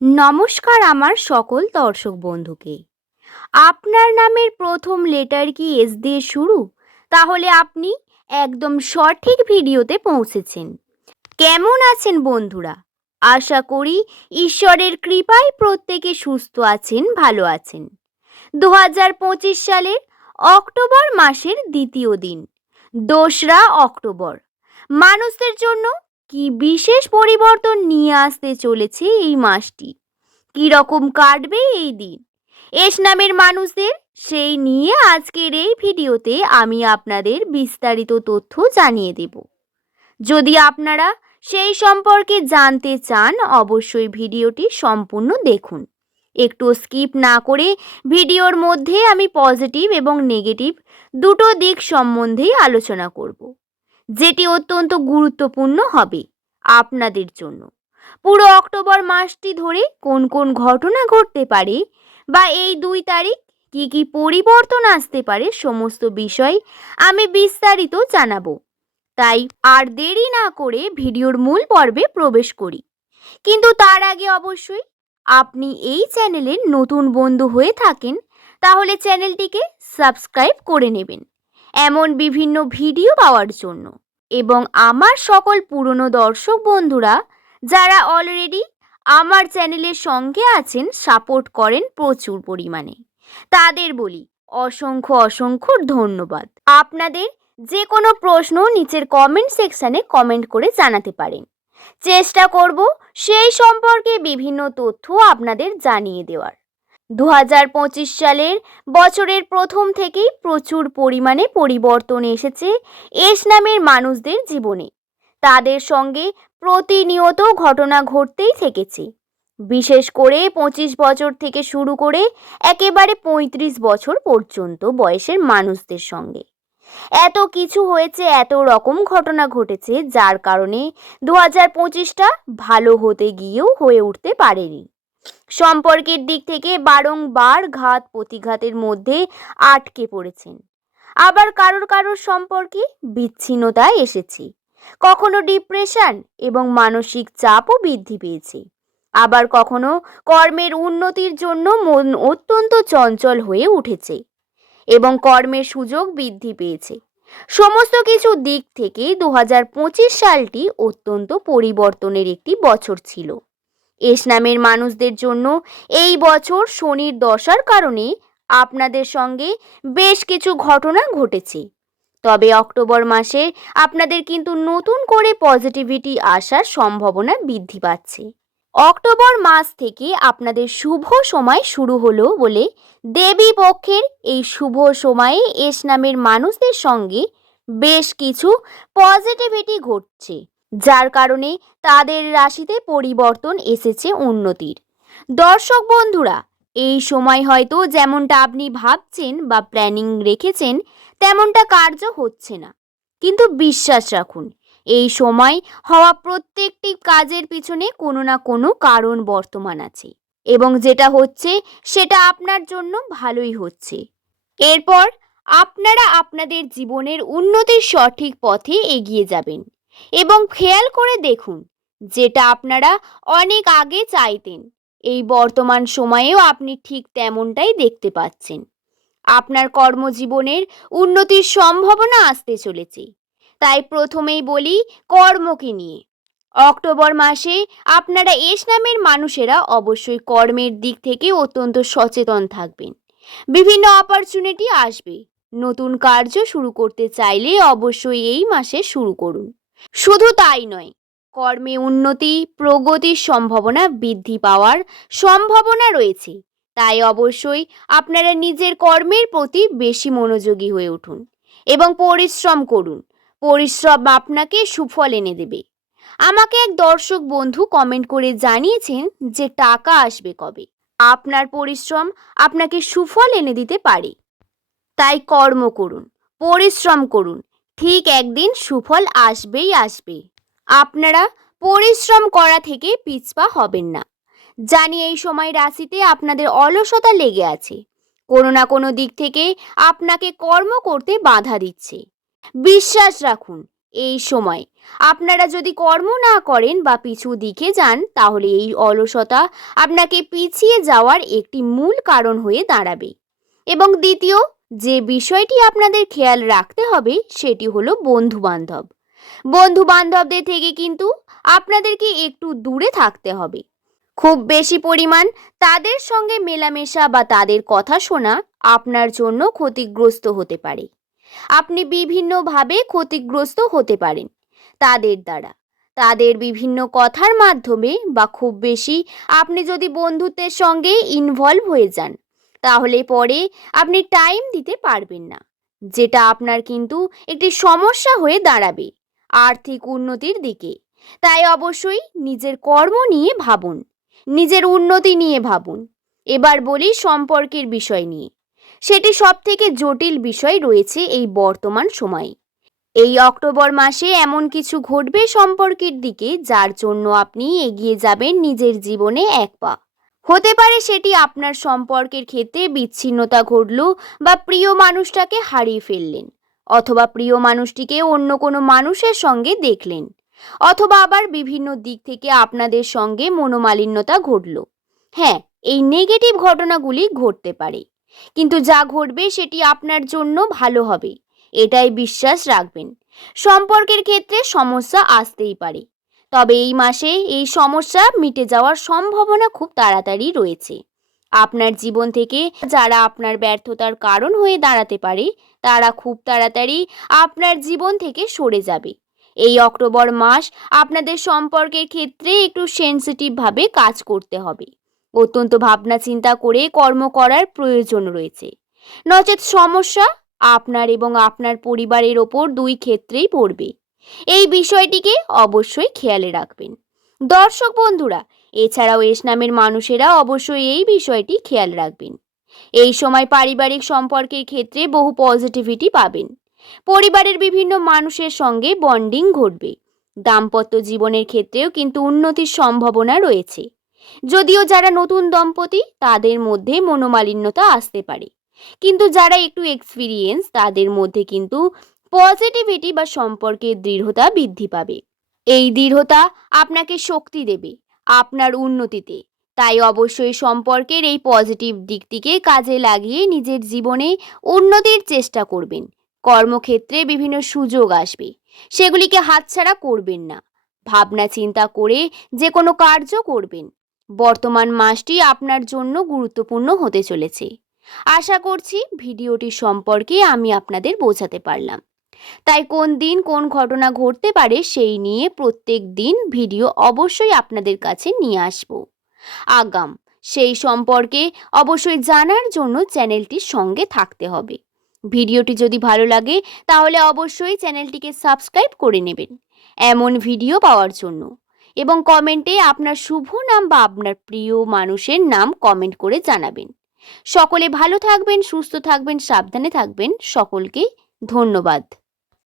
নমস্কার আমার সকল দর্শক বন্ধুকে। আপনার নামের প্রথম লেটার কি এস দিয়ে শুরু? তাহলে আপনি একদম সঠিক ভিডিওতে পৌঁছেছেন। কেমন আছেন বন্ধুরা? আশা করি ঈশ্বরের কৃপায় প্রত্যেকে সুস্থ আছেন, ভালো আছেন। দু হাজার পঁচিশ সালের অক্টোবর মাসের দ্বিতীয় দিন, দোসরা অক্টোবর। মানুষদের জন্য কি বিশেষ পরিবর্তন নিয়ে আসতে চলেছে এই মাসটি? কি রকম কাটবে এই দিন? এস নামের মানুষদের সেই নিয়ে আজকের এই ভিডিওতে আমি আপনাদের বিস্তারিত তথ্য জানিয়ে দেব। যদি আপনারা সেই সম্পর্কে জানতে চান, অবশ্যই ভিডিওটি সম্পূর্ণ দেখুন। একটু স্কিপ না করে ভিডিওর মধ্যে আমি পজিটিভ এবং নেগেটিভ দুটো দিক সম্বন্ধেই আলোচনা করব। যেটি অত্যন্ত গুরুত্বপূর্ণ হবে আপনাদের জন্য। পুরো অক্টোবর মাসটি ধরে কোন কোন ঘটনা ঘটতে পারে বা এই দুই তারিখ কি কি পরিবর্তন আসতে পারে সমস্ত বিষয় আমি বিস্তারিত জানাব। তাই আর দেরি না করে ভিডিওর মূল পর্বে প্রবেশ করি। কিন্তু তার আগে অবশ্যই আপনি এই চ্যানেলের নতুন বন্ধু হয়ে থাকেন তাহলে চ্যানেলটিকে সাবস্ক্রাইব করে নেবেন। এমন বিভিন্ন ভিডিও পাওয়ার জন্য। এবং আমার সকল পুরনো দর্শক বন্ধুরা যারা অলরেডি আমার চ্যানেলের সঙ্গে আছেন সাপোর্ট করেন প্রচুর পরিমাণে। তাদের বলি অসংখ্য অসংখ্য ধন্যবাদ। আপনাদের যে কোনো প্রশ্ন নিচের কমেন্ট সেকশানে কমেন্ট করে জানাতে পারেন। চেষ্টা করব সেই সম্পর্কে বিভিন্ন তথ্য আপনাদের জানিয়ে দেওয়ার। দু সালের বছরের প্রথম থেকেই প্রচুর পরিমাণে পরিবর্তন এসেছে এস নামের মানুষদের জীবনে। তাদের সঙ্গে প্রতিনিয়ত ঘটনা ঘটতেই থেকেছে। বিশেষ করে পঁচিশ বছর থেকে শুরু করে একেবারে পঁয়ত্রিশ বছর পর্যন্ত বয়সের মানুষদের সঙ্গে। এত কিছু হয়েছে, এত রকম ঘটনা ঘটেছে, যার কারণে দু হাজার পঁচিশটা ভালো হতে গিয়েও হয়ে উঠতে পারেনি। সম্পর্কের দিক থেকে বারংবার ঘাত প্রতিঘাতের মধ্যে আটকে পড়েছেন। আবার কারোর কারোর সম্পর্কে বিচ্ছিন্নতা এসেছে। কখনো ডিপ্রেশন এবং মানসিক চাপও বৃদ্ধি পেয়েছে। আবার কখনো কর্মের উন্নতির জন্য মন অত্যন্ত চঞ্চল হয়ে উঠেছে এবং কর্মের সুযোগ বৃদ্ধি পেয়েছে। সমস্ত কিছু দিক থেকে দু হাজার পঁচিশ সালটি অত্যন্ত পরিবর্তনের একটি বছর ছিল। এস নামের মানুষদের জন্য এই বছর শনির দশার কারণে আপনাদের সঙ্গে বেশ কিছু ঘটনা ঘটেছে। তবে অক্টোবর মাসে আপনাদের কিন্তু নতুন করে পজিটিভিটি আসার সম্ভাবনা বৃদ্ধি পাচ্ছে। অক্টোবর মাস থেকে আপনাদের শুভ সময় শুরু হলো বলে দেবী পক্ষের এই শুভ সময়ে এস নামের মানুষদের সঙ্গে বেশ কিছু পজিটিভিটি ঘটছে। যার কারণে তাদের রাশিতে পরিবর্তন এসেছে উন্নতির। দর্শক বন্ধুরা, এই সময় হয়তো যেমনটা আপনি ভাবছেন বা প্ল্যানিং রেখেছেন, তেমনটা কার্য হচ্ছে না। কিন্তু বিশ্বাস রাখুন, এই সময় হওয়া প্রত্যেকটি কাজের পিছনে কোনো না কোনো কারণ বর্তমান আছে এবং যেটা হচ্ছে সেটা আপনার জন্য ভালোই হচ্ছে। এরপর আপনারা আপনাদের জীবনের উন্নতির সঠিক পথে এগিয়ে যাবেন এবং খেয়াল করে দেখুন, যেটা আপনারা অনেক আগে চাইতেন। এই বর্তমান সময়েও আপনি ঠিক তেমনটাই দেখতে পাচ্ছেন। আপনার কর্মজীবনের উন্নতির সম্ভাবনা আসতে চলেছে। তাই প্রথমেই বলি কর্মকে নিয়ে। অক্টোবর মাসে আপনারা এস নামের মানুষেরা অবশ্যই কর্মের দিক থেকে অত্যন্ত সচেতন থাকবেন। বিভিন্ন অপরচুনিটি আসবে। নতুন কার্য শুরু করতে চাইলে অবশ্যই এই মাসে শুরু করুন। শুধু তাই নয়, কর্মে উন্নতি, প্রগতির সম্ভাবনা বৃদ্ধি পাওয়ার সম্ভাবনা রয়েছে। তাই অবশ্যই আপনারা নিজের কর্মের প্রতি বেশি মনোযোগী হয়ে উঠুন এবং পরিশ্রম করুন। পরিশ্রম আপনাকে সুফল এনে দেবে। আমাকে এক দর্শক বন্ধু কমেন্ট করে জানিয়েছেন যে টাকা আসবে কবে। আপনার পরিশ্রম আপনাকে সুফল এনে দিতে পারে। তাই কর্ম করুন, পরিশ্রম করুন ঠিক একদিন সুফল আসবেই আসবে। আপনারা পরিশ্রম করা থেকে পিছপা হবেন না। জানি এই সময় রাশিতে আপনাদের অলসতা লেগে আছে। কোনো না কোনো দিক থেকে আপনাকে কর্ম করতে বাধা দিচ্ছে। বিশ্বাস রাখুন, এই সময় আপনারা যদি কর্ম না করেন বা পিছু দিকে যান, তাহলে এই অলসতা আপনাকে পিছিয়ে যাওয়ার একটি মূল কারণ হয়ে দাঁড়াবে। এবং দ্বিতীয় যে বিষয়টি আপনাদের খেয়াল রাখতে হবে সেটি হলো বন্ধু বান্ধব বন্ধু বান্ধবদের থেকে কিন্তু আপনাদেরকে একটু দূরে থাকতে হবে। খুব বেশি পরিমাণ তাদের সঙ্গে মেলামেশা বা তাদের কথা শোনা আপনার জন্য ক্ষতিগ্রস্ত হতে পারে। আপনি বিভিন্নভাবে ক্ষতিগ্রস্ত হতে পারেন তাদের দ্বারা। তাদের বিভিন্ন কথার মাধ্যমে বা খুব বেশি আপনি যদি বন্ধুত্বের সঙ্গে ইনভলভ হয়ে যান তাহলে পরে আপনি টাইম দিতে পারবেন না। যেটা আপনার কিন্তু একটি সমস্যা হয়ে দাঁড়াবে আর্থিক উন্নতির দিকে। তাই অবশ্যই নিজের কর্ম নিয়ে ভাবুন। নিজের উন্নতি নিয়ে ভাবুন। এবার বলি সম্পর্কের বিষয় নিয়ে। সেটি সব থেকে জটিল বিষয় রয়েছে এই বর্তমান সময়ে। এই অক্টোবর মাসে এমন কিছু ঘটবে সম্পর্কের দিকে যার জন্য আপনি এগিয়ে যাবেন নিজের জীবনে এক পা। হতে পারে সেটি আপনার সম্পর্কের ক্ষেত্রে বিচ্ছিন্নতা ঘটল বা প্রিয় মানুষটাকে হারিয়ে ফেললেন, অথবা প্রিয় মানুষটিকে অন্য কোনো মানুষের সঙ্গে দেখলেন, অথবা আবার বিভিন্ন দিক থেকে আপনাদের সঙ্গে মনোমালিন্যতা ঘটল। হ্যাঁ এই নেগেটিভ ঘটনাগুলি ঘটতে পারে, কিন্তু যা ঘটবে সেটি আপনার জন্য ভালো হবে, এটাই বিশ্বাস রাখবেন। সম্পর্কের ক্ষেত্রে সমস্যা আসতেই পারে। তবে এই মাসে এই সমস্যা মিটে যাওয়ার সম্ভাবনা খুব তাড়াতাড়ি রয়েছে। আপনার জীবন থেকে যারা আপনার ব্যর্থতার কারণ হয়ে দাঁড়াতে পারে, তারা খুব তাড়াতাড়ি আপনার জীবন থেকে সরে যাবে। এই অক্টোবর মাস আপনাদের সম্পর্কের ক্ষেত্রে একটু সেন্সিটিভভাবে কাজ করতে হবে। অত্যন্ত ভাবনা চিন্তা করে কর্ম করার প্রয়োজন রয়েছে। নচেত সমস্যা আপনার এবং আপনার পরিবারের ওপর দুই ক্ষেত্রেই পড়বে। এই বিষয়টিকে অবশ্যই খেয়ালে রাখবেন। দর্শক বন্ধুরা, এছাড়াও এস নামের মানুষেরা অবশ্যই এই বিষয়টি খেয়াল রাখবেন। এই সময় পারিবারিক সম্পর্কের ক্ষেত্রে বহু পজিটিভিটি পাবেন। পরিবারের বিভিন্ন মানুষের সঙ্গে বন্ডিং ঘটবে। দাম্পত্য জীবনের ক্ষেত্রেও কিন্তু উন্নতির সম্ভাবনা রয়েছে। যদিও যারা নতুন দম্পতি, তাদের মধ্যে মনোমালিন্যতা আসতে পারে। কিন্তু যারা একটু এক্সপিরিয়েন্স তাদের মধ্যে কিন্তু পজিটিভিটি বা সম্পর্কের দৃঢ়তা বৃদ্ধি পাবে। এই দৃঢ়তা আপনাকে শক্তি দেবে, আপনার উন্নতিতে। তাই অবশ্যই সম্পর্কের এই পজিটিভ দিকটিকে কাজে লাগিয়ে নিজের জীবনে উন্নতির চেষ্টা করবেন। কর্মক্ষেত্রে বিভিন্ন সুযোগ আসবে, সেগুলিকে হাতছাড়া করবেন না। ভাবনা চিন্তা করে যে কোনো কার্য করবেন। বর্তমান মাসটি আপনার জন্য গুরুত্বপূর্ণ হতে চলেছে। আশা করছি ভিডিওটি সম্পর্কে আমি আপনাদের বোঝাতে পারলাম। তাই কোন দিন কোন ঘটনা ঘটতে পারে সেই নিয়ে প্রত্যেক দিন ভিডিও অবশ্যই আপনাদের কাছে নিয়ে আসব। আগাম, সেই সম্পর্কে অবশ্যই জানার জন্য চ্যানেলটির সঙ্গে থাকতে হবে। ভিডিওটি যদি ভালো লাগে, তাহলে অবশ্যই চ্যানেলটিকে সাবস্ক্রাইব করে নেবেন এমন ভিডিও পাওয়ার জন্য। এবং কমেন্টে আপনার শুভ নাম বা আপনার প্রিয় মানুষের নাম কমেন্ট করে জানাবেন। সকলে ভালো থাকবেন, সুস্থ থাকবেন, সাবধানে থাকবেন। সকলকে ধন্যবাদ।